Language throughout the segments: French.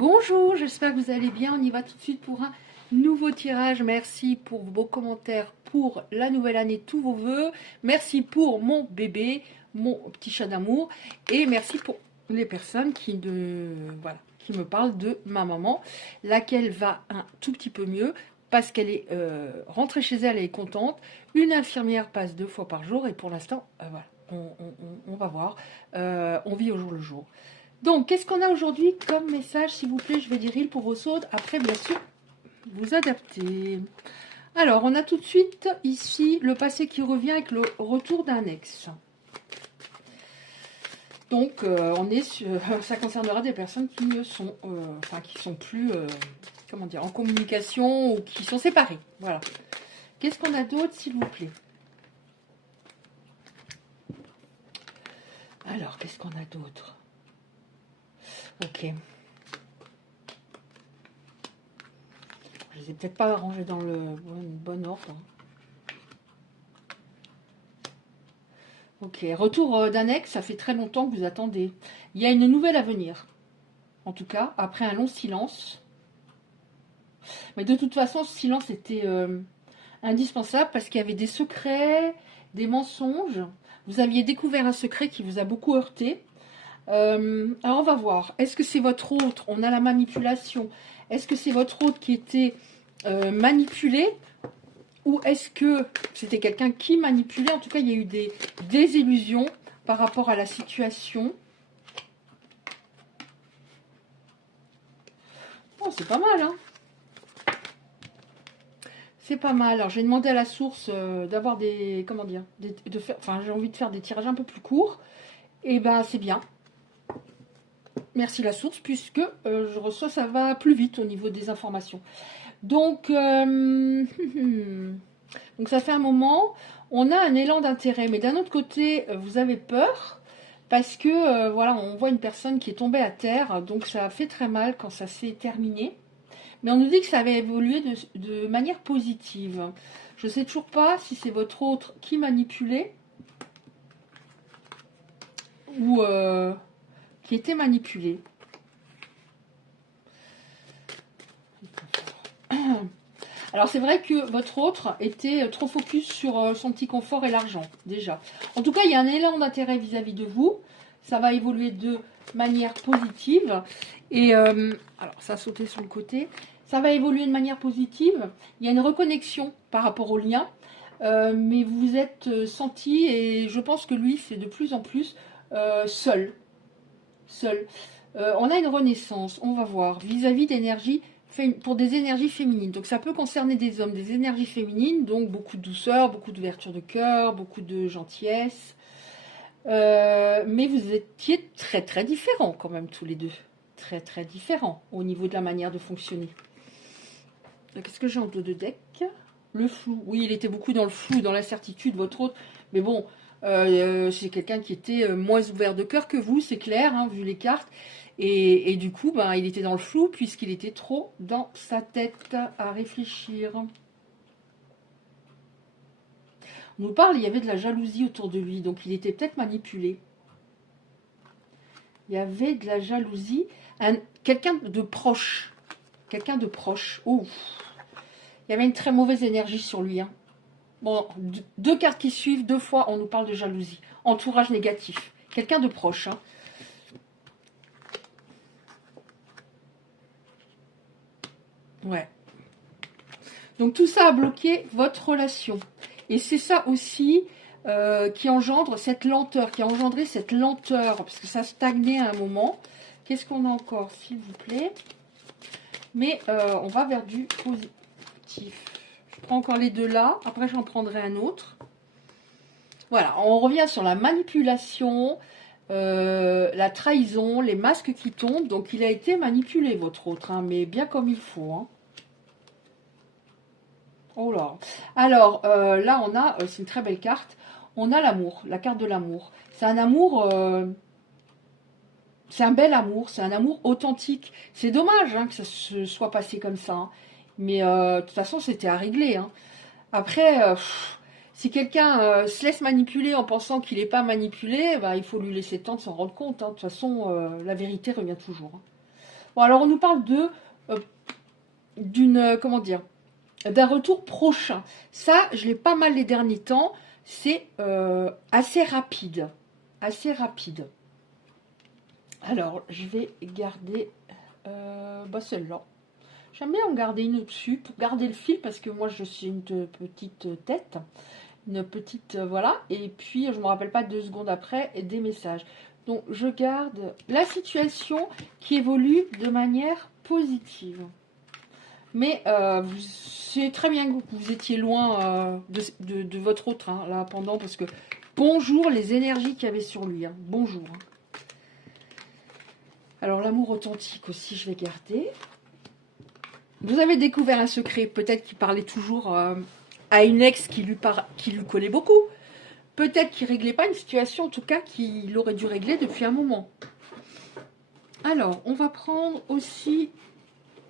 Bonjour, j'espère que vous allez bien. On y va tout de suite pour un nouveau tirage. Merci pour vos commentaires pour la nouvelle année, tous vos voeux. Merci pour mon bébé, mon petit chat d'amour. Et merci pour les personnes qui me parlent de ma maman, laquelle va un tout petit peu mieux parce qu'elle est rentrée chez elle, elle est contente. Une infirmière passe 2 fois par jour et pour l'instant, voilà, on va voir. On vit au jour le jour. Donc, qu'est-ce qu'on a aujourd'hui comme message, s'il vous plaît? Je vais dire il pour vos saudes. Après, bien sûr, vous adaptez. Alors, on a tout de suite ici le passé qui revient avec le retour d'un ex. Donc, ça concernera des personnes qui ne sont, qui sont plus, comment dire, en communication ou qui sont séparées. Voilà. Qu'est-ce qu'on a d'autre, s'il vous plaît? Alors, qu'est-ce qu'on a d'autre? Ok. Je ne les ai peut-être pas rangés dans le bon ordre. Ok, retour d'un ex, ça fait très longtemps que vous attendez. Il y a une nouvelle à venir. En tout cas, après un long silence. Mais de toute façon, ce silence était indispensable parce qu'il y avait des secrets, des mensonges. Vous aviez découvert un secret qui vous a beaucoup heurté. Alors on va voir. Est-ce que c'est votre autre? On a la manipulation. Est-ce que c'est votre autre qui était manipulé? Ou est-ce que c'était quelqu'un qui manipulait? En tout cas, il y a eu des désillusions par rapport à la situation. Oh, c'est pas mal, hein? C'est pas mal. Alors, j'ai demandé à la source d'avoir des... Comment dire? J'ai envie de faire des tirages un peu plus courts. Et ben, c'est bien. Merci la source, puisque je reçois, ça va plus vite au niveau des informations. Donc, donc ça fait un moment, on a un élan d'intérêt, mais d'un autre côté, vous avez peur, parce que, voilà, on voit une personne qui est tombée à terre, donc ça a fait très mal quand ça s'est terminé. Mais on nous dit que ça avait évolué de manière positive. Je ne sais toujours pas si c'est votre autre qui manipulait, ou qui était manipulé. Alors c'est vrai que votre autre était trop focus sur son petit confort et l'argent, déjà. En tout cas, il y a un élan d'intérêt vis-à-vis de vous. Ça va évoluer de manière positive. Et alors ça a sauté sur le côté. Ça va évoluer de manière positive. Il y a une reconnexion par rapport au lien. Mais vous vous êtes senti, et je pense que lui, c'est de plus en plus seul. Seul. On a une renaissance, on va voir, vis-à-vis d'énergie pour des énergies féminines. Donc ça peut concerner des hommes, des énergies féminines, donc beaucoup de douceur, beaucoup d'ouverture de cœur, beaucoup de gentillesse. Mais vous étiez très très différents quand même tous les deux. Très très différents au niveau de la manière de fonctionner. Qu'est-ce que j'ai en dos de deck? Le flou. Oui, il était beaucoup dans le flou, dans l'incertitude, votre autre. Mais bon, c'est quelqu'un qui était moins ouvert de cœur que vous, c'est clair, hein, vu les cartes. Et du coup, ben, il était dans le flou puisqu'il était trop dans sa tête à réfléchir. On nous parle, il y avait de la jalousie autour de lui, donc il était peut-être manipulé. Il y avait de la jalousie. Quelqu'un de proche. Quelqu'un de proche. Oh. Il y avait une très mauvaise énergie sur lui. Hein. Bon, 2 cartes qui suivent, 2 fois, on nous parle de jalousie. Entourage négatif. Quelqu'un de proche. Hein. Ouais. Donc tout ça a bloqué votre relation. Et c'est ça aussi qui engendre cette lenteur, qui a engendré cette lenteur, parce que ça stagnait à un moment. Qu'est-ce qu'on a encore, s'il vous plaît? Mais on va vers du positif. Je prends encore les 2 là, après j'en prendrai un autre. Voilà, on revient sur la manipulation, la trahison, les masques qui tombent. Donc il a été manipulé, votre autre, hein, mais bien comme il faut. Hein. Oh là. Alors, là, on a, c'est une très belle carte, on a l'amour, la carte de l'amour. C'est un amour, c'est un bel amour, c'est un amour authentique. C'est dommage hein, que ça se soit passé comme ça. Hein. Mais de toute façon, c'était à régler. Hein. Après, si quelqu'un se laisse manipuler en pensant qu'il n'est pas manipulé, bah, il faut lui laisser le temps de s'en rendre compte. Hein. De toute façon, la vérité revient toujours. Hein. Bon, alors on nous parle comment dire, d'un retour prochain. Ça, je l'ai pas mal les derniers temps. C'est assez rapide. Assez rapide. Alors, je vais garder celle-là. J'aime bien en garder une au-dessus pour garder le fil parce que moi, je suis une petite tête. Une petite, voilà. Et puis, je ne me rappelle pas 2 secondes après des messages. Donc, je garde la situation qui évolue de manière positive. Mais c'est très bien que vous étiez loin de votre autre, hein, là, pendant, parce que bonjour les énergies qu'il y avait sur lui. Hein, bonjour. Hein. Alors, l'amour authentique aussi, je vais garder. Vous avez découvert un secret, peut-être qu'il parlait toujours à une ex qui lui collait beaucoup. Peut-être qu'il ne réglait pas une situation, en tout cas, qu'il aurait dû régler depuis un moment. Alors, on va prendre aussi...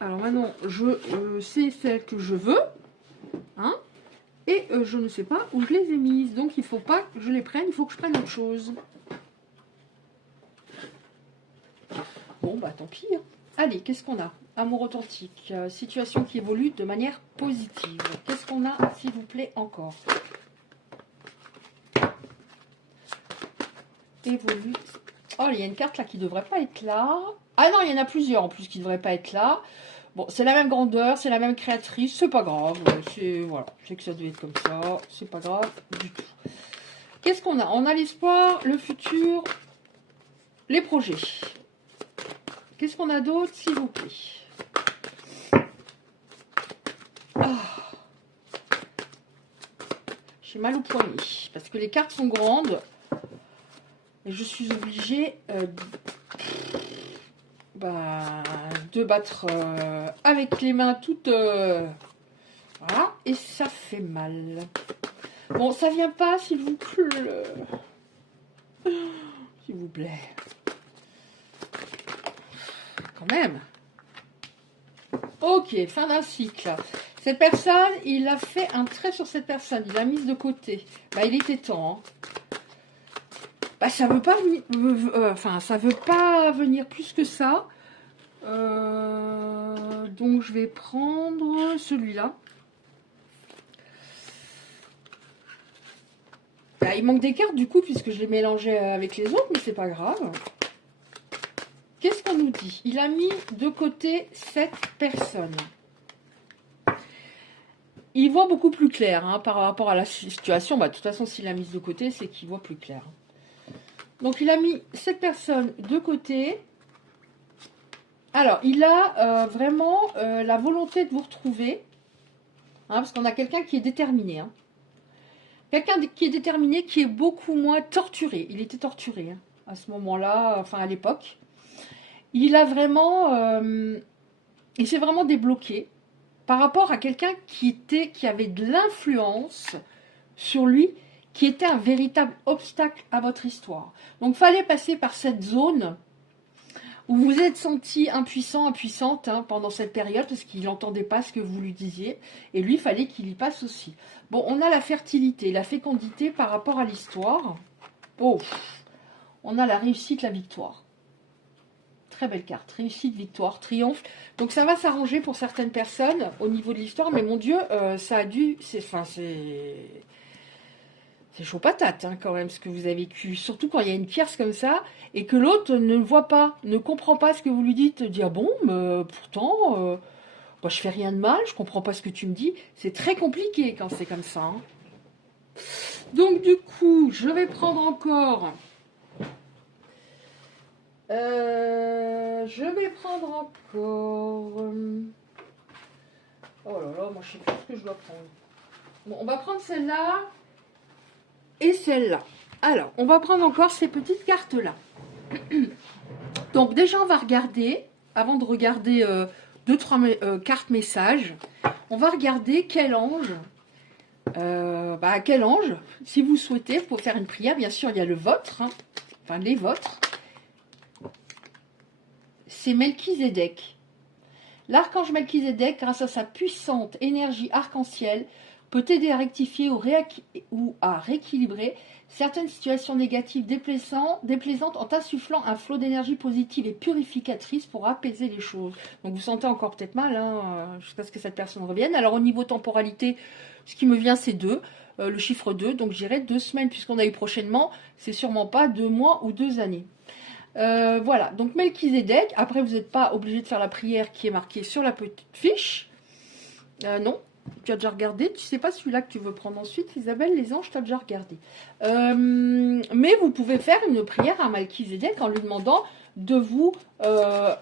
Alors maintenant, je sais celle que je veux. Hein, et je ne sais pas où je les ai mises. Donc, il ne faut pas que je les prenne, il faut que je prenne autre chose. Bon, bah tant pis. Hein. Allez, qu'est-ce qu'on a? Amour authentique, situation qui évolue de manière positive. Qu'est-ce qu'on a, s'il vous plaît, encore? Évolue. Oh, il y a une carte là qui ne devrait pas être là. Ah non, il y en a plusieurs en plus qui ne devraient pas être là. Bon, c'est la même grandeur, c'est la même créatrice, c'est pas grave. Voilà, je sais que ça devait être comme ça, c'est pas grave du tout. Qu'est-ce qu'on a? On a l'espoir, le futur, les projets. Qu'est-ce qu'on a d'autre, s'il vous plaît? Oh. J'ai mal au poignet, parce que les cartes sont grandes. Et je suis obligée de battre avec les mains toutes... voilà, et ça fait mal. Bon, ça vient pas, s'il vous plaît. S'il vous plaît. Quand même. Ok, fin d'un cycle. Cette personne, il a fait un trait sur cette personne. Il l'a mise de côté. Bah, il était temps. Hein. Bah, ça veut pas ça veut pas venir plus que ça. Donc, je vais prendre celui-là. Bah, il manque des cartes du coup, puisque je les mélangeais avec les autres, mais c'est pas grave. Qu'est-ce qu'on nous dit? Il a mis de côté cette personne. Il voit beaucoup plus clair hein, par rapport à la situation. Bah, de toute façon, s'il l'a mise de côté, c'est qu'il voit plus clair. Donc, il a mis cette personne de côté. Alors, il a vraiment la volonté de vous retrouver. Hein, parce qu'on a quelqu'un qui est déterminé. Hein. Quelqu'un qui est déterminé, qui est beaucoup moins torturé. Il était torturé hein, à ce moment-là, enfin à l'époque. Il a vraiment... il s'est vraiment débloqué par rapport à quelqu'un qui avait de l'influence sur lui, qui était un véritable obstacle à votre histoire. Donc, il fallait passer par cette zone où vous vous êtes senti impuissant, impuissante hein, pendant cette période, parce qu'il n'entendait pas ce que vous lui disiez, et lui, il fallait qu'il y passe aussi. Bon, on a la fertilité, la fécondité par rapport à l'histoire. Oh, on a la réussite, la victoire. Très belle carte, réussite, victoire, triomphe. Donc ça va s'arranger pour certaines personnes au niveau de l'histoire, mais mon Dieu, ça a dû... C'est chaud patate hein, quand même ce que vous avez vécu. Surtout quand il y a une tierce comme ça et que l'autre ne voit pas, ne comprend pas ce que vous lui dites. Dit ah bon, mais pourtant, je fais rien de mal, je comprends pas ce que tu me dis. C'est très compliqué quand c'est comme ça. Hein. Donc du coup, je vais prendre encore... je vais prendre encore... Oh là là, moi je sais plus ce que je dois prendre. Bon, on va prendre celle-là et celle-là. Alors, on va prendre encore ces petites cartes-là. Donc déjà, on va regarder, avant de regarder 2-3 cartes messages, on va regarder quel ange, quel ange, si vous souhaitez, vous pouvez faire une prière. Bien sûr, il y a le vôtre, hein, enfin les vôtres. C'est Melchizedek. L'archange Melchizedek, grâce à sa puissante énergie arc-en-ciel, peut t'aider à rectifier ou à rééquilibrer certaines situations négatives déplaisantes en t'insufflant un flot d'énergie positive et purificatrice pour apaiser les choses. Donc vous sentez encore peut-être mal, jusqu'à ce que cette personne revienne. Alors au niveau temporalité, ce qui me vient c'est 2, le chiffre 2, donc j'irai 2 semaines puisqu'on a eu prochainement, c'est sûrement pas 2 mois ou 2 années. Voilà, donc Melchizedek, après vous n'êtes pas obligé de faire la prière qui est marquée sur la petite fiche. Non, tu as déjà regardé, tu sais pas celui-là que tu veux prendre ensuite, Isabelle, les anges, tu as déjà regardé. Mais vous pouvez faire une prière à Melchizedek en lui demandant de vous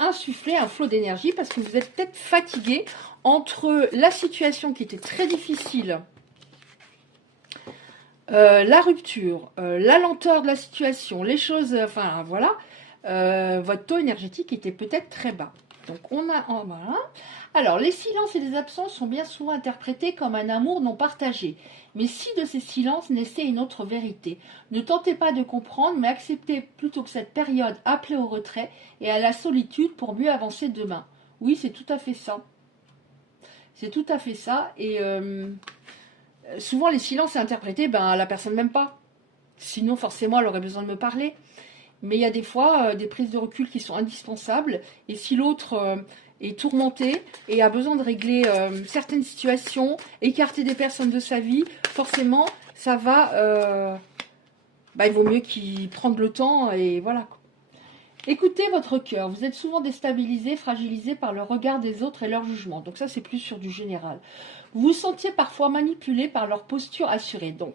insuffler un flot d'énergie parce que vous êtes peut-être fatigué entre la situation qui était très difficile, la rupture, la lenteur de la situation, les choses, enfin voilà, votre taux énergétique était peut-être très bas. Donc on a, voilà. Alors les silences et les absences sont bien souvent interprétés comme un amour non partagé. Mais si de ces silences naissait une autre vérité, ne tentez pas de comprendre, mais acceptez plutôt que cette période appelée au retrait et à la solitude pour mieux avancer demain. Oui, c'est tout à fait ça. C'est tout à fait ça. Et souvent les silences sont interprétés, la personne m'aime pas. Sinon forcément elle aurait besoin de me parler. Mais il y a des fois des prises de recul qui sont indispensables. Et si l'autre est tourmenté et a besoin de régler certaines situations, écarter des personnes de sa vie, forcément, ça va... il vaut mieux qu'il prenne le temps et voilà. Écoutez votre cœur. Vous êtes souvent déstabilisé, fragilisé par le regard des autres et leur jugement. Donc ça, c'est plus sur du général. Vous vous sentiez parfois manipulé par leur posture assurée. Donc,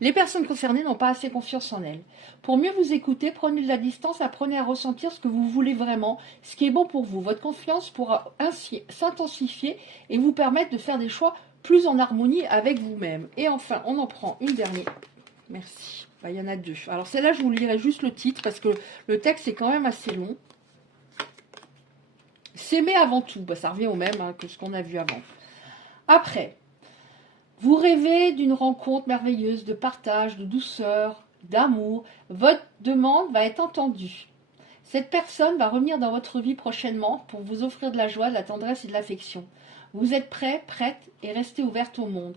les personnes concernées n'ont pas assez confiance en elles. Pour mieux vous écouter, prenez de la distance, apprenez à ressentir ce que vous voulez vraiment, ce qui est bon pour vous. Votre confiance pourra ainsi s'intensifier et vous permettre de faire des choix plus en harmonie avec vous-même. Et enfin, on en prend une dernière. Merci. Il y en a 2. Alors celle-là, je vous lirai juste le titre parce que le texte est quand même assez long. S'aimer avant tout. Ça revient au même que ce qu'on a vu avant. Après... Vous rêvez d'une rencontre merveilleuse, de partage, de douceur, d'amour. Votre demande va être entendue. Cette personne va revenir dans votre vie prochainement pour vous offrir de la joie, de la tendresse et de l'affection. Vous êtes prêt, prête et restez ouverte au monde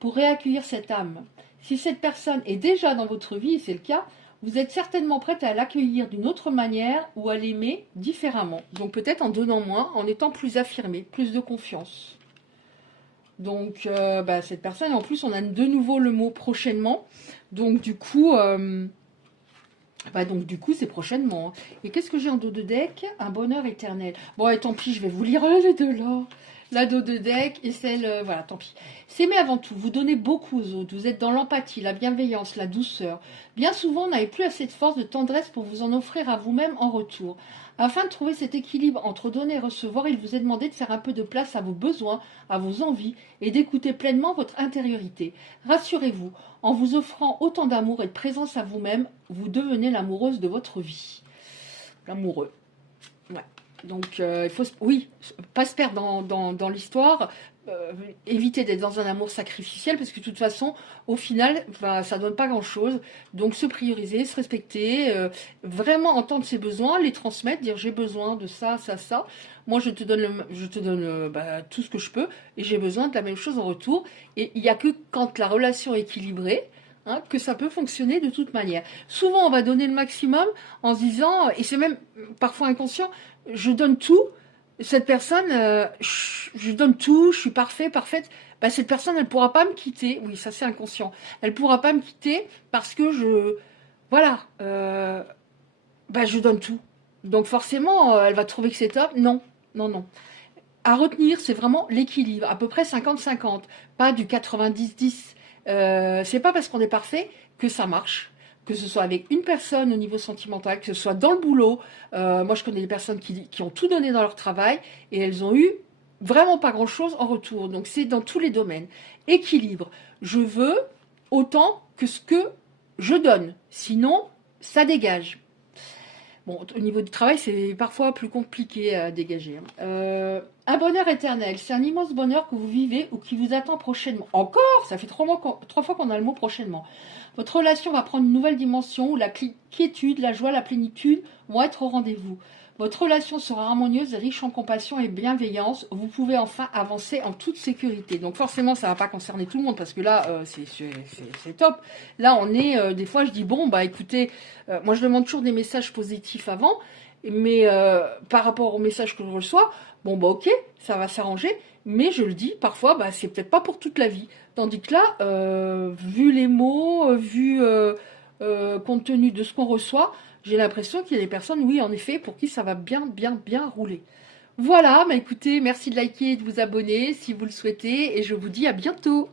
pour réaccueillir cette âme. Si cette personne est déjà dans votre vie, et c'est le cas, vous êtes certainement prête à l'accueillir d'une autre manière ou à l'aimer différemment. Donc peut-être en donnant moins, en étant plus affirmé, plus de confiance. Donc, cette personne, en plus, on a de nouveau le mot prochainement. Donc, du coup, c'est prochainement. Et qu'est-ce que j'ai en dos de deck? Un bonheur éternel. Bon, et tant pis, je vais vous lire les deux là. La dos de deck et celle... voilà, tant pis. S'aimer avant tout. Vous donnez beaucoup aux autres. Vous êtes dans l'empathie, la bienveillance, la douceur. Bien souvent, vous n'avez plus assez de force, de tendresse pour vous en offrir à vous-même en retour. Afin de trouver cet équilibre entre donner et recevoir, il vous est demandé de faire un peu de place à vos besoins, à vos envies et d'écouter pleinement votre intériorité. Rassurez-vous, en vous offrant autant d'amour et de présence à vous-même, vous devenez l'amoureuse de votre vie. L'amoureux. Ouais. Donc, il faut, pas se perdre dans l'histoire, éviter d'être dans un amour sacrificiel, parce que de toute façon, au final, ça ne donne pas grand-chose. Donc, se prioriser, se respecter, vraiment entendre ses besoins, les transmettre, dire j'ai besoin de ça, ça, ça. Moi, je te donne tout ce que je peux, et j'ai besoin de la même chose en retour. Et il n'y a que quand la relation est équilibrée, que ça peut fonctionner de toute manière. Souvent, on va donner le maximum en se disant, et c'est même parfois inconscient, je donne tout, cette personne, je donne tout, je suis parfaite. Cette personne, elle ne pourra pas me quitter. Oui, ça c'est inconscient. Elle ne pourra pas me quitter parce que je donne tout. Donc forcément, elle va trouver que c'est top. Non. À retenir, c'est vraiment l'équilibre, à peu près 50-50, pas du 90-10. C'est pas parce qu'on est parfait que ça marche. Que ce soit avec une personne au niveau sentimental, que ce soit dans le boulot. Moi, je connais des personnes qui ont tout donné dans leur travail et elles ont eu vraiment pas grand-chose en retour. Donc, c'est dans tous les domaines. Équilibre. Je veux autant que ce que je donne. Sinon, ça dégage. Bon, au niveau du travail, c'est parfois plus compliqué à dégager. Un bonheur éternel, c'est un immense bonheur que vous vivez ou qui vous attend prochainement. Encore, ça fait 3 fois qu'on a le mot prochainement. Votre relation va prendre une nouvelle dimension où la quiétude, la joie, la plénitude vont être au rendez-vous. Votre relation sera harmonieuse, riche en compassion et bienveillance. Vous pouvez enfin avancer en toute sécurité. Donc forcément, ça ne va pas concerner tout le monde parce que là, c'est top. Là, on est, des fois, je dis, bon, bah écoutez, moi je demande toujours des messages positifs avant, mais par rapport aux messages que je reçois, bon, bah ok, ça va s'arranger, mais je le dis, parfois, bah c'est peut-être pas pour toute la vie. Tandis que là, vu les mots, compte tenu de ce qu'on reçoit, j'ai l'impression qu'il y a des personnes, oui, en effet, pour qui ça va bien, bien, bien rouler. Voilà, bah écoutez, merci de liker et de vous abonner si vous le souhaitez, et je vous dis à bientôt.